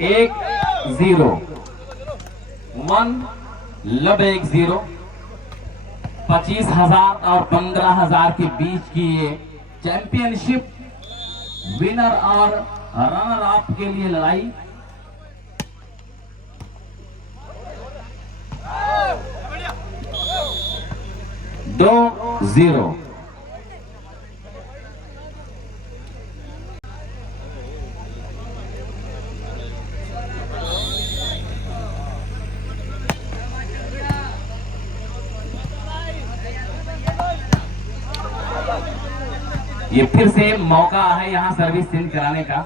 1-0 1-0 25,000 और 15,000 के बीच की ये चैंपियनशिप विनर और रनर अप के लिए लड़ाई। दो 0 ये फिर से मौका है यहां सर्विस चेंज कराने का।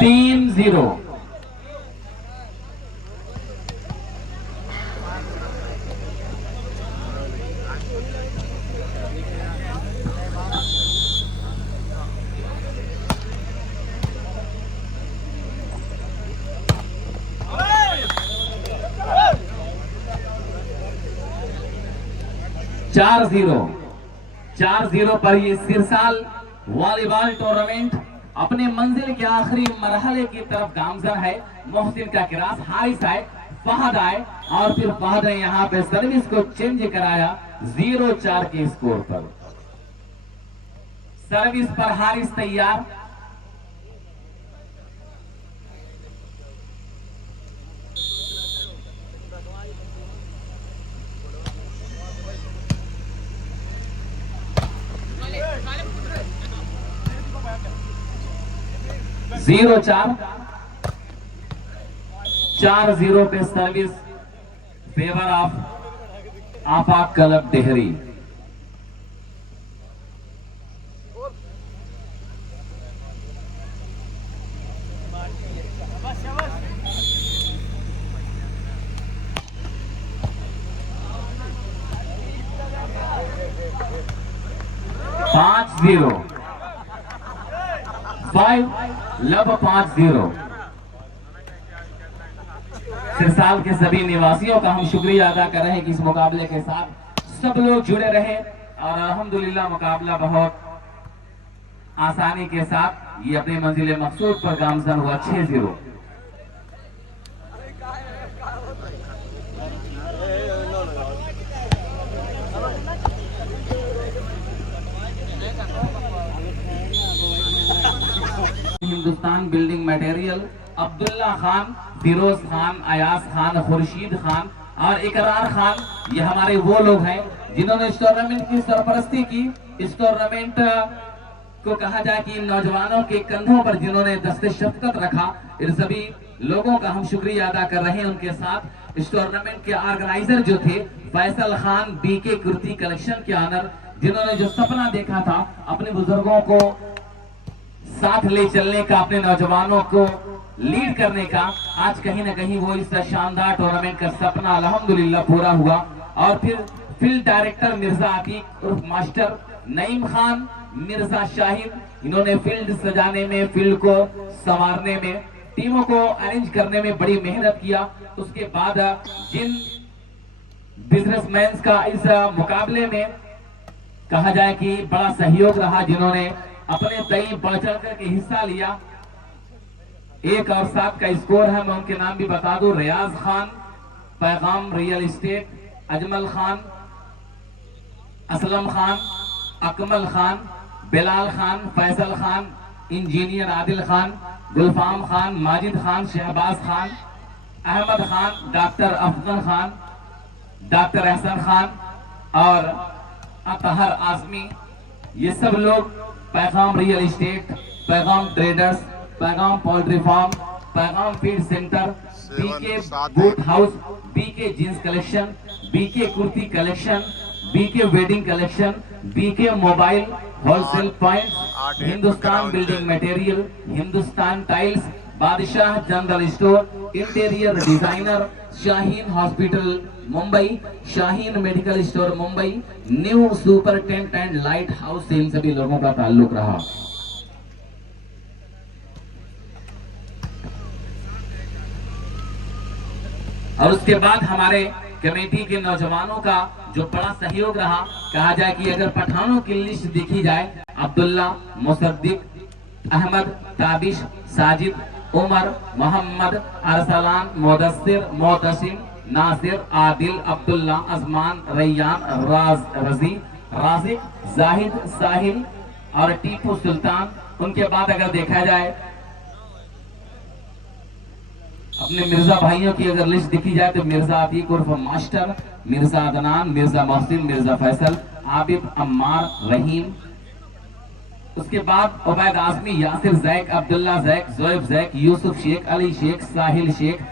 3-0 4-0 पर ये सिरसाल वॉलीबॉल टूर्नामेंट अपने मंजिल के आखिरी मरहले की तरफ गामजन है। मोहसिन का क्रॉस, हारिस आए, फहद आए और फिर फहद ने यहां पे सर्विस को चेंज कराया 0-4 के स्कोर पर। सर्विस पर हारिस तैयार। जीरो 4-0 पे service favour of Aafaq club Dehri. पांच 5-0 सिरसाल के सभी निवासियों का हम शुक्रिया अदा कर रहे हैं कि इस मुकाबले के साथ सब लोग जुड़े रहे और अल्हम्दुलिल्लाह मुकाबला बहुत आसानी के साथ ये अपने मंजिल मकसूद पर गामजन हुआ 6-0। हिंदुस्तान बिल्डिंग मटेरियल, अब्दुल्ला खान, फिरोज खान, अयाज खान, खुर्शीद खान और इकरार खान, ये हमारे वो लोग हैं जिन्होंने इस टूर्नामेंट की सरपरस्ती की। इस टूर्नामेंट को कहा जाए कि नौजवानों के कंधों पर जिन्होंने दस्ते शफकत रखा, इन सभी लोगों का हम शुक्रिया अदा कर रहे हैं। उनके साथ इस टूर्नामेंट के ऑर्गेनाइजर जो थे फैसल खान, बीके कुर्ती कलेक्शन के ऑनर, जिन्होंने जो सपना देखा था अपने बुजुर्गों को साथ ले चलने का, अपने नौजवानों को लीड करने का, आज कहीं ना कहीं वो इस शानदार टूर्नामेंट का सपना अल्हम्दुलिल्लाह पूरा हुआ। और फिर फील्ड डायरेक्टर मिर्जा अतीक उर्फ मास्टर नईम खान, मिर्जा शाहिद, इन्होंने फील्ड सजाने में, फील्ड को संवारने में, टीमों को अरेंज करने में बड़ी मेहनत किया। उसके बाद जिन बिजनेसमैन का इस मुकाबले में कहा जाए कि बड़ा सहयोग रहा, जिन्होंने अपने तई बढ़ चढ़ करके हिस्सा लिया, 1 और 7 का स्कोर है। मैं उनके नाम भी बता दूं, Riyaz Khan, Paigam real estate, Ajmal Khan, Aslam Khan, Akmal Khan, Bilal Khan, Faisal Khan, engineer Adil Khan, Gulfam Khan, Majid Khan, Shahbaz Khan, Ahmed Khan, doctor Afzal Khan, doctor Ehsan Khan और अतहर आजमी, ये सब लोग Paigam real estate, Paigam traders, Paigam poultry farm, Paigam feed center, BK boot house, BK jeans collection, BK kurti collection, BK wedding collection, BK mobile wholesale point, Hindustan building material, Hindustan tiles, बादशाह general store, interior designer, Shaheen hospital Mumbai, Shaheen medical store Mumbai, new super tent and light house से इन सभी लोगों का ताल्लुक रहा। और उसके बाद हमारे कमेटी के नौजवानों का जो बड़ा सहयोग रहा, कहा जाए कि अगर पठानों की लिस्ट देखी जाए, अब्दुल्ला, मुसद्दिक, अहमद, ताबिश, साजिद, उमर, मोहम्मद, अरसलान, मुदस्सिर, मोतसिम, नासिर, आदिल, अब्दुल्ला, अजमान, रैयान, रजी, राजिक, जाहिद, साहिल और टीपू सुल्तान। उनके बाद अगर देखा जाए अपने मिर्जा भाइयों की अगर लिस्ट देखी जाए तो मिर्जा अतीक उर्फ मास्टर, मिर्जा अदनान, मिर्जा मोहसिन, मिर्जा फैसल, आबिद, अम्मार, रहीम। उसके बाद उबैद आजमी, यासिर जैक, अब्दुल्ला जैक, जोएब जैक, यूसुफ शेख, अली शेख, साहिल शेख,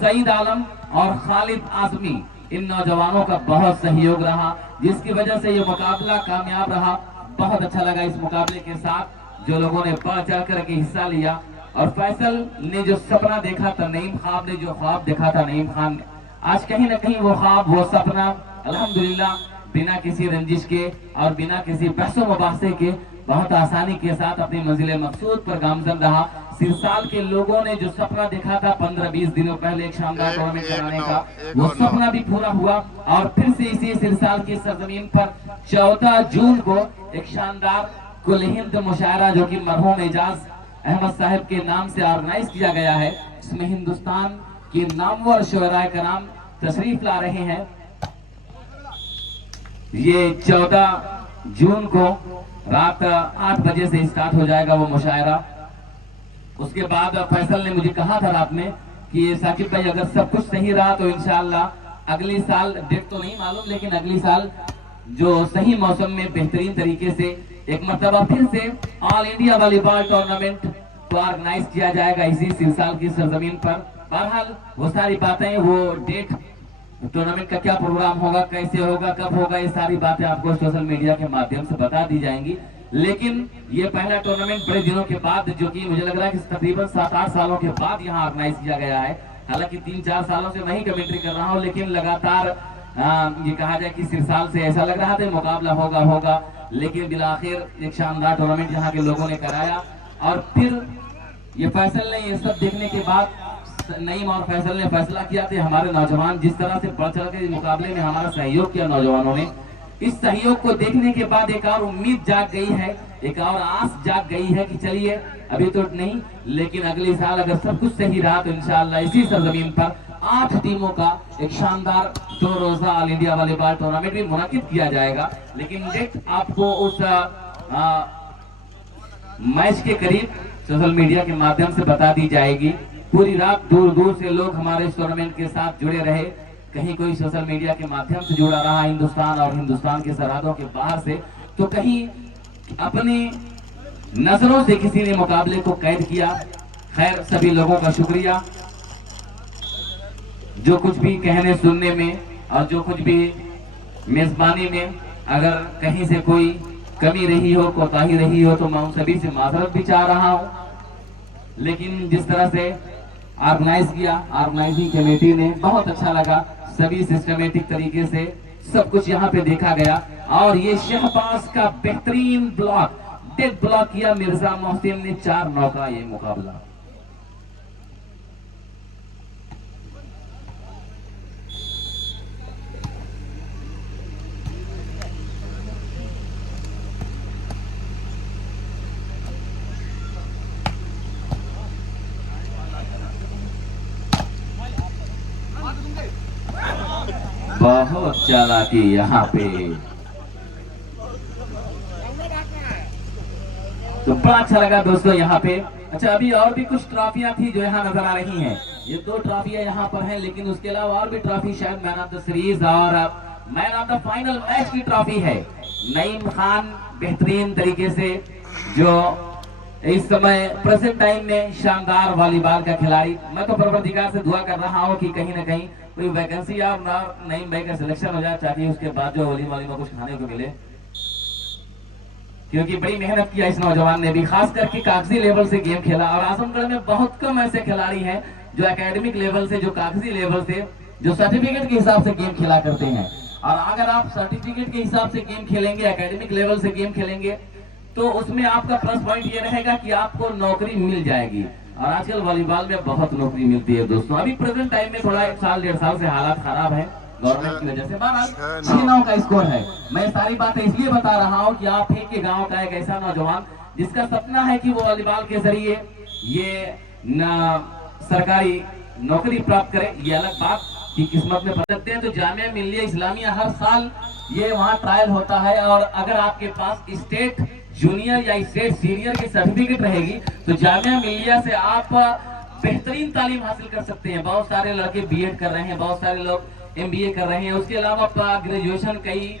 सईद आलम और खालिद आजमी। इन नौजवानों का बहुत सहयोग रहा जिसकी वजह से ये मुकाबला कामयाब रहा। बहुत अच्छा लगा इस मुकाबले के साथ जो लोगों ने बढ़ चढ़ कर के हिस्सा लिया। और फैसल ने जो सपना देखा था, नईम खान ने जो ख्वाब देखा था, नईम खान ने आज कहीं ना कहीं वो ख्वाब, वो सपना अल्हम्दुलिल्लाह बिना किसी रंजिश के और बिना किसी बहसो मुबासे के बहुत आसानी के साथ अपनी मंजिल मकसूद पर गामजन रहा। सिरसाल के लोगों ने जो सपना देखा था 15-20 दिनों पहले एक शानदार टूर्नामेंट कराने का, वो सपना भी पूरा हुआ। और फिर से इसी सिरसाल की सरजमीन पर 14 जून को एक शानदार कुल हिंद मुशायरा जो कि मरहूम एजाज अहमद साहब के नाम से ऑर्गेनाइज किया गया है, इसमें हिंदुस्तान के नामवर शुअराए कराम तशरीफ ला रहे हैं। ये 14 जून को रात 8 बजे से स्टार्ट हो जाएगा वो मुशायरा। उसके बाद फैसल ने मुझे कहा था रात में कि साकिब भाई अगर सब कुछ सही रहा तो इंशाअल्लाह अगली साल, डेट तो नहीं मालूम, लेकिन अगली साल जो सही मौसम में बेहतरीन तरीके से एक मरतबा फिर से ऑल इंडिया वॉलीबॉल टूर्नामेंट को ऑर्गेनाइज किया जाएगा इसी सिरसाल की सरजमीन पर। बहरहाल वो सारी बातें, वो डेट, टूर्नामेंट का क्या प्रोग्राम होगा, कैसे होगा, कब होगा, ये सारी बातें आपको सोशल मीडिया के माध्यम से बता दी जाएंगी। लेकिन ये पहला टूर्नामेंट बड़े दिनों के बाद, जो कि मुझे लग रहा है कि तकरीबन 7-8 सालों के बाद यहाँ ऑर्गेनाइज किया गया है। हालांकि 3-4 सालों से मैं ही कमेंट्री कर रहा हूँ, लेकिन लगातार ये कहा जाए कि सिरसाल से ऐसा लग रहा था मुकाबला होगा, लेकिन बिलाखिर एक शानदार टूर्नामेंट यहाँ के लोगों ने कराया। और फिर ये फैसल ने ये सब देखने के बाद, नईम और फैसल ने फैसला किया कि हमारे नौजवान जिस तरह से बढ़ चढ़ के मुकाबले में हमारा सहयोग किया नौजवानों ने, इस सहयोग को देखने के बाद एक और उम्मीद जाग गई है, एक और आस जाग गई है कि चलिए अभी तो नहीं, लेकिन अगले साल अगर सब कुछ सही रहा तो इंशाअल्लाह इसी सरजमीन पर 8 टीमों का एक शानदार 2 रोजा ऑल इंडिया वॉलीबॉल टूर्नामेंट भी मुनाकिद किया जाएगा। लेकिन डेट आपको उस मैच के करीब सोशल मीडिया के माध्यम से बता दी जाएगी। पूरी रात दूर दूर से लोग हमारे इस टूर्नामेंट के साथ जुड़े रहे, कहीं कोई सोशल मीडिया के माध्यम से जुड़ा रहा हिंदुस्तान और हिंदुस्तान के सरहदों के बाहर से, तो कहीं अपनी नजरों से किसी ने मुकाबले को कैद किया। खैर सभी लोगों का शुक्रिया, जो कुछ भी कहने सुनने में और जो कुछ भी मेजबानी में अगर कहीं से कोई कमी रही हो, कोताही रही हो, तो मैं उन सभी से माजरत भी चाह रहा हूं। लेकिन जिस तरह से ऑर्गेनाइज किया ऑर्गेनाइजिंग कमेटी ने, बहुत अच्छा लगा। सभी सिस्टमेटिक तरीके से सब कुछ यहाँ पे देखा गया। और ये शहबाज का बेहतरीन ब्लॉक, डेड ब्लॉक किया मिर्जा मोहसिन ने 4-9 का ये मुकाबला। बहुत चालाकी यहाँ पे, तो बड़ा अच्छा लगा दोस्तों यहाँ पे। अच्छा, अभी और भी कुछ ट्रॉफियां थी जो यहाँ नजर आ रही हैं। ये 2 ट्रॉफियां यहाँ पर हैं, लेकिन उसके अलावा और भी ट्रॉफी शायद मैन ऑफ द सीरीज और man of the final match की ट्रॉफी है। नईम खान बेहतरीन तरीके से, जो इस समय प्रेजेंट टाइम में शानदार वॉलीबॉल का खिलाड़ी, मैं तो परवरदिगार से दुआ कर रहा हूँ कि कहीं ना कहीं कोई वैकेंसी या नईम भाई का सिलेक्शन हो जाए, ताकि उसके बाद जो वलीमा में कुछ खाने को मिले, क्योंकि बड़ी मेहनत किया इस नौजवान ने भी, खास करके कागजी लेवल से गेम खेला। और आजमगढ़ में बहुत कम ऐसे खिलाड़ी हैं जो एकेडमिक लेवल से, जो कागजी लेवल से, जो सर्टिफिकेट के हिसाब से गेम खेला करते हैं। और अगर आप सर्टिफिकेट के हिसाब से गेम खेलेंगे, एकेडमिक लेवल से गेम खेलेंगे, तो उसमें आपका प्लस पॉइंट ये रहेगा कि आपको नौकरी मिल जाएगी। और आजकल वॉलीबॉल में बहुत नौकरी मिलती है दोस्तों। अभी प्रेजेंट टाइम में थोड़ा 1-1.5 साल से हालात खराब है गवर्नमेंट की वजह से। 6 9 का स्कोर है। मैं सारी बातें इसलिए बता रहा हूँ कि आप एक के गांव का एक ऐसा नौजवान जिसका सपना है कि वो वॉलीबॉल के जरिए ये सरकारी नौकरी प्राप्त करे, ये अलग बात की किस्मत में सकते हैं। तो जामिया मिल्लिया इस्लामिया हर साल ये वहाँ ट्रायल होता है, और अगर आपके पास स्टेट जूनियर या स्टेट सीनियर की सर्टिफिकेट रहेगी तो जामिया मिल्लिया से आप बेहतरीन तालीम हासिल कर सकते हैं। बहुत सारे लड़के बीएड कर रहे हैं, बहुत सारे लोग एमबीए कर रहे हैं, उसके अलावा ग्रेजुएशन कई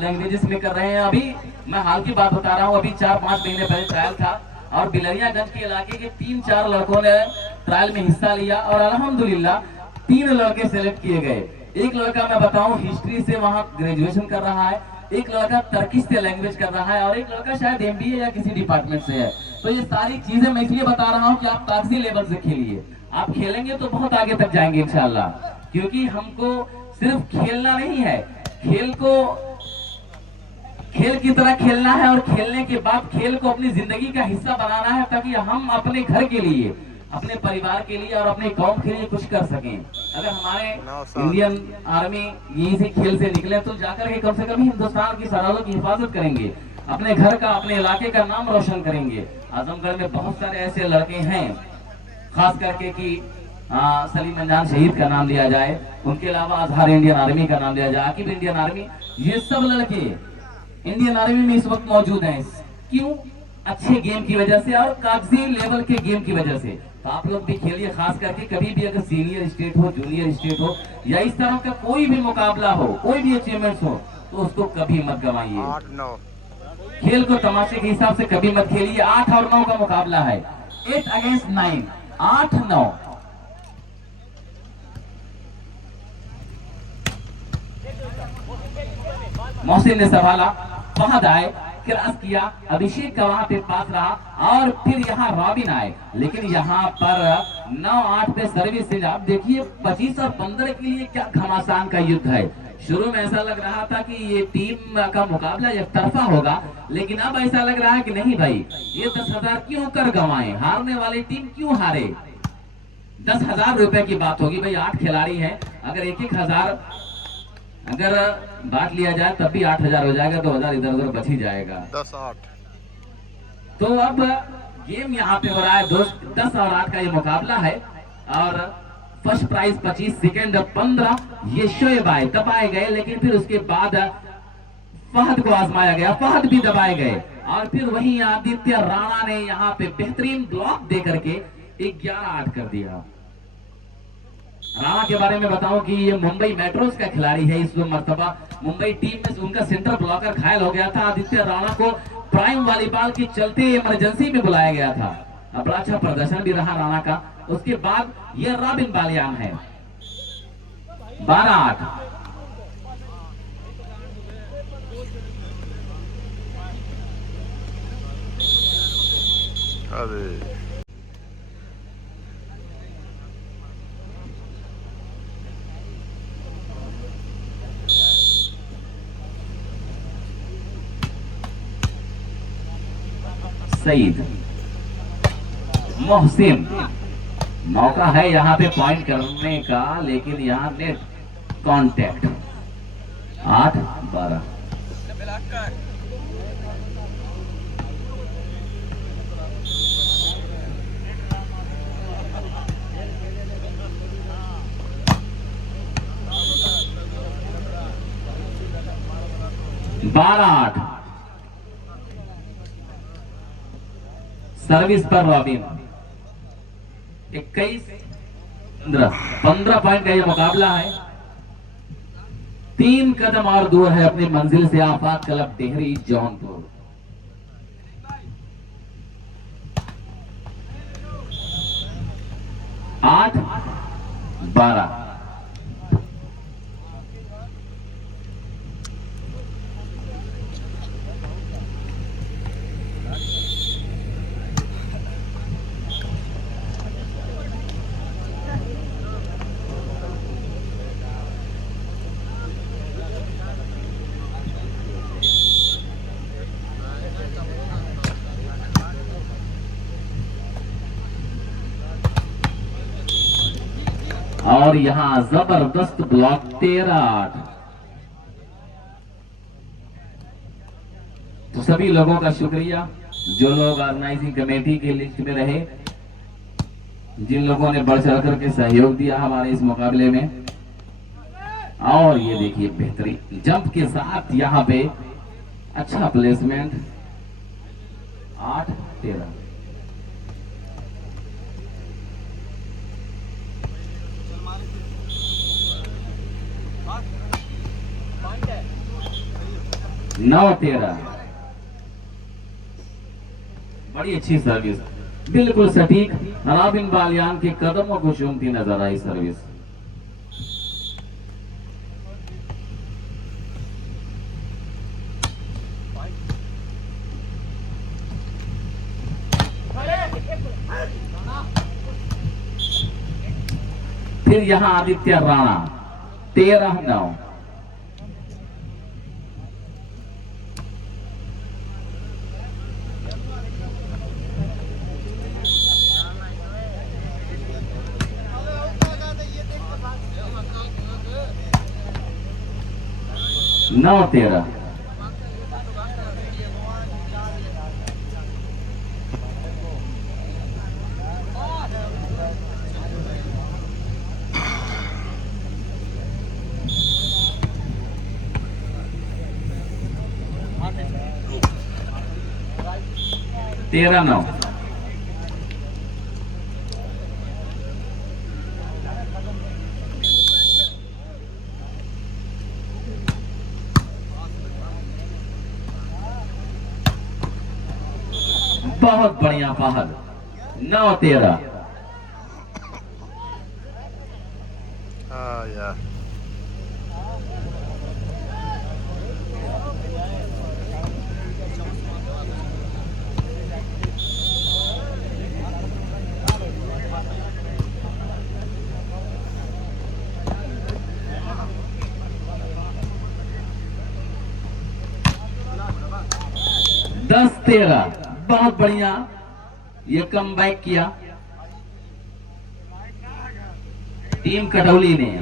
लैंग्वेजेस में कर रहे हैं। अभी मैं हाल की बात बता रहा हूँ, अभी 4-5 महीने पहले ट्रायल था और बिलरियागंज के इलाके के 3-4 लड़कों ने ट्रायल में हिस्सा लिया और अल्हम्दुलिल्लाह 3 लड़के सेलेक्ट किए गए। एक लड़का मैं बताऊं हिस्ट्री से वहां ग्रेजुएशन कर रहा है, एक लड़का टर्किश से लैंग्वेज कर रहा है और एक लड़का शायद एमबीए या किसी डिपार्टमेंट से है। तो ये सारी चीजें मैं इसलिए बता रहा हूँ कि आप कागजी लेवल से खेलिए, आप खेलेंगे तो बहुत आगे तक जाएंगे इंशाल्लाह। क्योंकि हमको सिर्फ खेलना नहीं है, खेल को खेल की तरह खेलना है और खेलने के बाद खेल को अपनी जिंदगी का हिस्सा बनाना है, ताकि हम अपने घर के लिए, अपने परिवार के लिए और अपने कौम के लिए कुछ कर सकें। अगर हमारे इंडियन आर्मी यहीं से खेल से निकले तो जाकर के कम से कम हिंदुस्तान की सरहदों की हिफाजत करेंगे, अपने घर का, अपने इलाके का नाम रोशन करेंगे। आजमगढ़ में बहुत सारे ऐसे लड़के हैं, खास करके कि सलीम अंजान शहीद का नाम लिया जाए, उनके अलावा अजहर इंडियन आर्मी का नाम लिया जाए, आकिब इंडियन आर्मी, ये सब लड़के इंडियन आर्मी में इस वक्त मौजूद हैं। क्यों? अच्छे गेम की वजह से और कागजी लेवल के गेम की वजह से। तो आप लोग भी खेलिए, खास करके कभी भी अगर सीनियर स्टेट हो, जूनियर स्टेट हो या इस तरह का कोई भी मुकाबला हो, कोई भी अचीवमेंट्स हो, तो उसको कभी मत गवाइए। 8-9 खेल को तमाशे के हिसाब से कभी मत खेलिए। 8 और 9 का मुकाबला है, 8 अगेंस्ट 9, 8-9। मोहसिन ने संभाला, फहद आए, क्रॉस किया, अभिषेक का वहां पे पास रहा और फिर यहाँ रॉबिन आए, लेकिन यहाँ पर 9-8 पे सर्विस। आप देखिए 25 और 15 के लिए क्या घमासान का युद्ध है। शुरू में ऐसा लग रहा था कि ये टीम का मुकाबला एक तरफा होगा, लेकिन अब ऐसा लग रहा है कि नहीं भाई, ये 10,000 क्यों कर गंवाए, हारने वाली टीम क्यों हारे। 10,000 रुपए की बात होगी भाई, 8 खिलाड़ी हैं, अगर 1-1 हजार अगर बांट लिया जाए तब भी 8,000 हो जाएगा, 2,000 इधर उधर बच ही जाएगा। 10-8 तो अब गेम यहाँ पे हो रहा है दोस्त, 10 और 8 का ये मुकाबला है और फर्स्ट प्राइज 25, सेकंड 15 ये शोएब आए, दबाए गए, लेकिन फिर उसके बाद फहद को आजमाया गया, फहद भी दबाए गए और फिर वहीं आदित्य राणा ने यहाँ पे बेहतरीन ब्लॉक दे करके 11-8 कर दिया। राणा के बारे में बताऊं कि ये मुंबई मेट्रोस का खिलाड़ी है। इस मर्तबा मुंबई टीम में उनका सेंटर ब्लॉकर घायल हो गया था। आदित्य राणा को प्राइम वॉलीबॉल के चलते इमरजेंसी में बुलाया गया था। अब बड़ा अच्छा प्रदर्शन भी रहा राणा का। उसके बाद ये रॉबिन बालियान है, 12-8। अरे सईद, मोहसिन, मौका है यहाँ पे पॉइंट करने का, लेकिन यहाँ नेट कांटेक्ट। 8-12। बारह 8। सर्विस पर रॉबिन। 21-15 पॉइंट का ये मुकाबला है। 3 कदम और दूर है अपनी मंजिल से आफाक क्लब टिहरी जौनपुर। आठ 12। और यहां जबरदस्त ब्लॉक 13-8। तो सभी लोगों का शुक्रिया। जो लोग ऑर्गेनाइजिंग कमेटी के लिस्ट में रहे, जिन लोगों ने बढ़ चढ़ करके सहयोग दिया हमारे इस मुकाबले में। और ये देखिए बेहतरीन जंप के साथ यहाँ पे अच्छा प्लेसमेंट। 8-13। नौ 13। बड़ी अच्छी सर्विस, बिल्कुल सटीक। राबिन बालियान के कदमों को चूमती नजर आई सर्विस। फिर यहां आदित्य राणा। 13-9। नौ 13। तेरह 9। बहुत बढ़िया फहद। 9 13। यार 10 13। बहुत बढ़िया ये कम बैक किया टीम कटौली ने।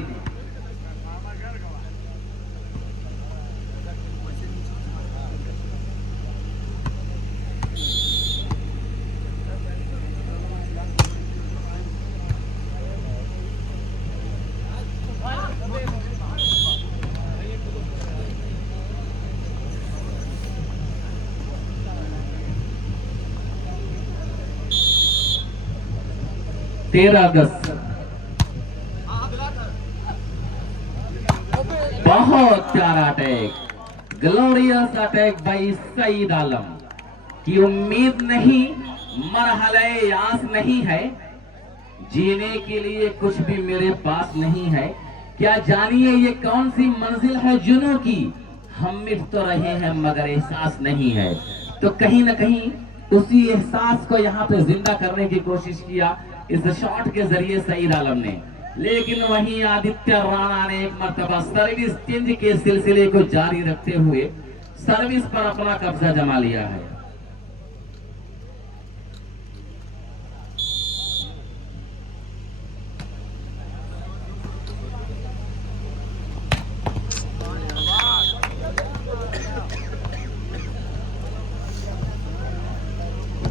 तेरह 10। बहुत प्यारा attack, glorious attack by Saeed Alam की उम्मीद नहीं, मरहले आस नहीं है, जीने के लिए कुछ भी मेरे पास नहीं है। क्या जानिए ये कौन सी मंजिल है जुनूं की, हम मिट तो रहे हैं मगर एहसास नहीं है। तो कहीं ना कहीं उसी एहसास को यहाँ पे जिंदा करने की कोशिश किया इस शॉट के जरिए सईद आलम ने। लेकिन वहीं आदित्य राणा ने एक मर्तबा सर्विस चेंज के सिलसिले को जारी रखते हुए सर्विस पर अपना कब्जा जमा लिया है।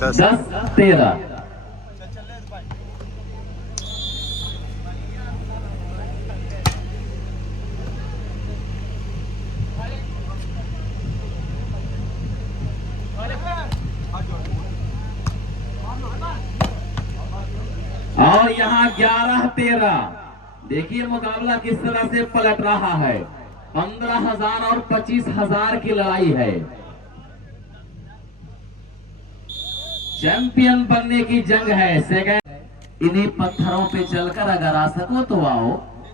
दस 13। और यहाँ 11 13। देखिए मुकाबला किस तरह से पलट रहा है। 15,000 और 25,000 की लड़ाई है। चैंपियन बनने की जंग है। सेकंड इन्हीं पत्थरों पे चलकर अगर आ सको तो आओ,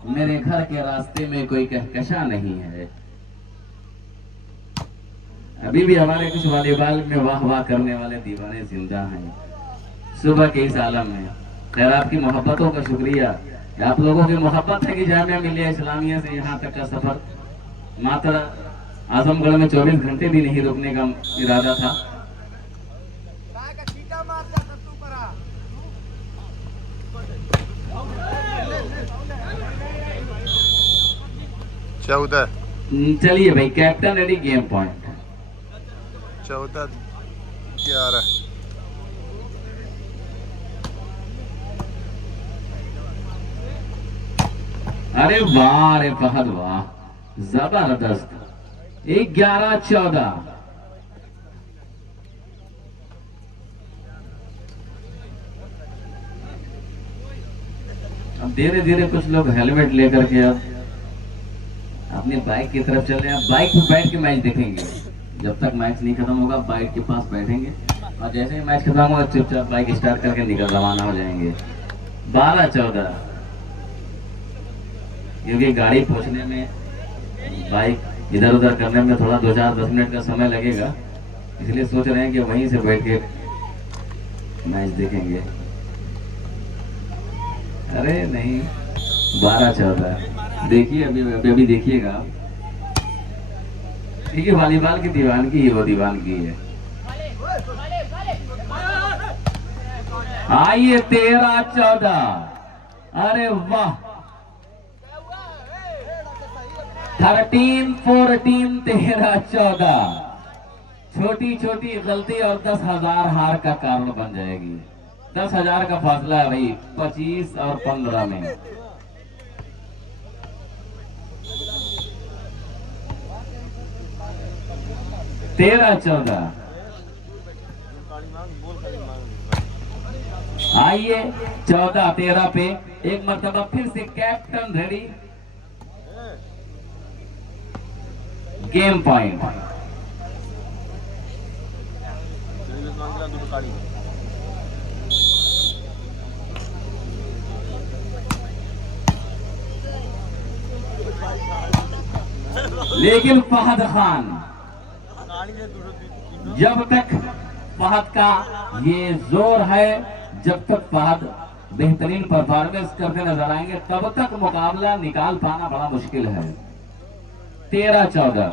मेरे घर के रास्ते में कोई कहकशा नहीं है। अभी भी हमारे कुछ वॉलीबॉल में वाह वाह करने वाले दीवाने जिंदा हैं सुबह के इस आलम में। खैर आपकी मोहब्बतों का शुक्रिया, आप लोगों की मोहब्बत है कि जामिया मिलिया इस्लामिया से यहाँ तक का सफर मात्र आजमगढ़ में 24 घंटे भी नहीं रुकने का इरादा था। चलिए भाई कैप्टन रेडी गेम पॉइंट 14 11। अरे वाह, अरे फहद वाह, जबरदस्त। 11-14। अब धीरे धीरे कुछ लोग हेलमेट लेकर के अब अपनी बाइक की तरफ चल रहे हैं। बाइक पे बैठ के मैच देखेंगे। जब तक मैच नहीं खत्म होगा बाइक के पास बैठेंगे और जैसे ही मैच खत्म होगा चुपचाप बाइक स्टार्ट करके निकल रवाना हो जाएंगे। 12-14। क्योंकि गाड़ी पहुंचने में, बाइक इधर उधर करने में थोड़ा 2-4-10 मिनट का समय लगेगा, इसलिए सोच रहे हैं कि वहीं से बैठ के मैच देखेंगे। अरे नहीं, 12-14 देखिए। अभी देखिएगा। ठीक है, वॉलीबॉल की दीवानगी ही वो दीवानगी है। आइए 13-14। अरे वाह, 13-14, 13-14। छोटी छोटी गलती और 10,000 हार का कारण बन जाएगी। 10,000 का फासला है भाई, 25 और 15 में। तेरह 14। आइए 14-13 पे एक मर्तबा फिर से कैप्टन रेडी। Game point. लेकिन फहद खान, जब तक फहद का ये जोर है, जब तक फहद बेहतरीन परफॉर्मेंस करते नजर आएंगे तब तक मुकाबला निकाल पाना बड़ा मुश्किल है। 13-14।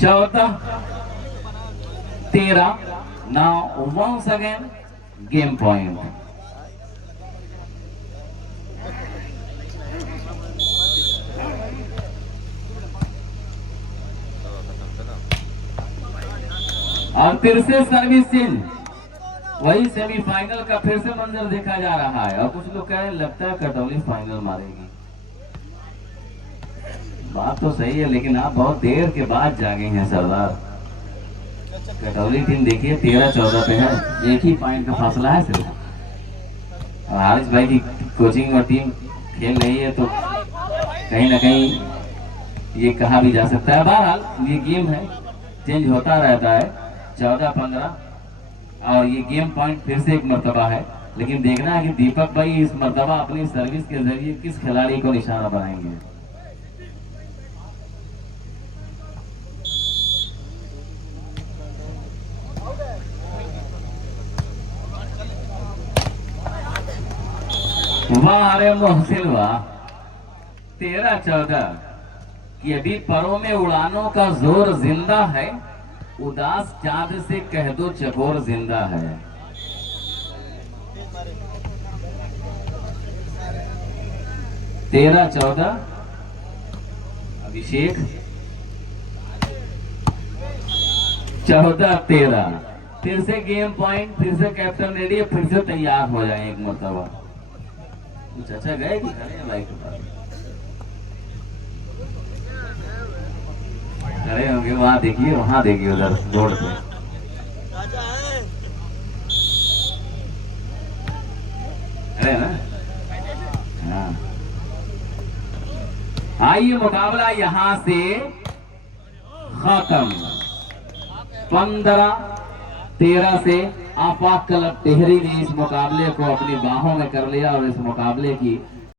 चौदह 13। Now once again game point. और फिर से सर्विसिंग, वही सेमीफाइनल का फिर से मंजर देखा जा रहा है। और कुछ लोग कह रहे हैं लगता है कटौली फाइनल मारेगी। बात तो सही है, लेकिन आप बहुत देर के बाद जागे हैं सरदार। कटौली टीम देखिए 13-14 पे है, एक ही पॉइंट का फासला है सिर्फ। और हारिस भाई की कोचिंग और टीम खेल रही है तो कहीं ना कहीं ये कहा भी जा सकता है। बहरहाल ये गेम है, चेंज होता रहता है। 14-15 और ये गेम पॉइंट फिर से एक मर्तबा है। लेकिन देखना है कि दीपक भाई इस मर्तबा अपनी सर्विस के जरिए किस खिलाड़ी को निशाना बनाएंगे। वाह, अरे मोहसिन वाह। 13-14 कि अभी परों में उड़ानों का जोर जिंदा है, उदास चांद से कह दो चकोर जिंदा है। 13-14 अभिषेक। 14-13 फिर से गेम पॉइंट, फिर से कैप्टन रेडी, फिर से तैयार हो जाए एक मरतबा। चाचा गए कि खड़े हैं बाइक के पास? खड़े होंगे, वहां देखिए, वहां देखिए उधर रोड पे। खड़े ना? हाँ। आइए मुकाबला यहां से खत्म। 15-13 से आफाक क्लब टिहरी ने इस मुकाबले को अपनी बाहों में कर लिया और इस मुकाबले की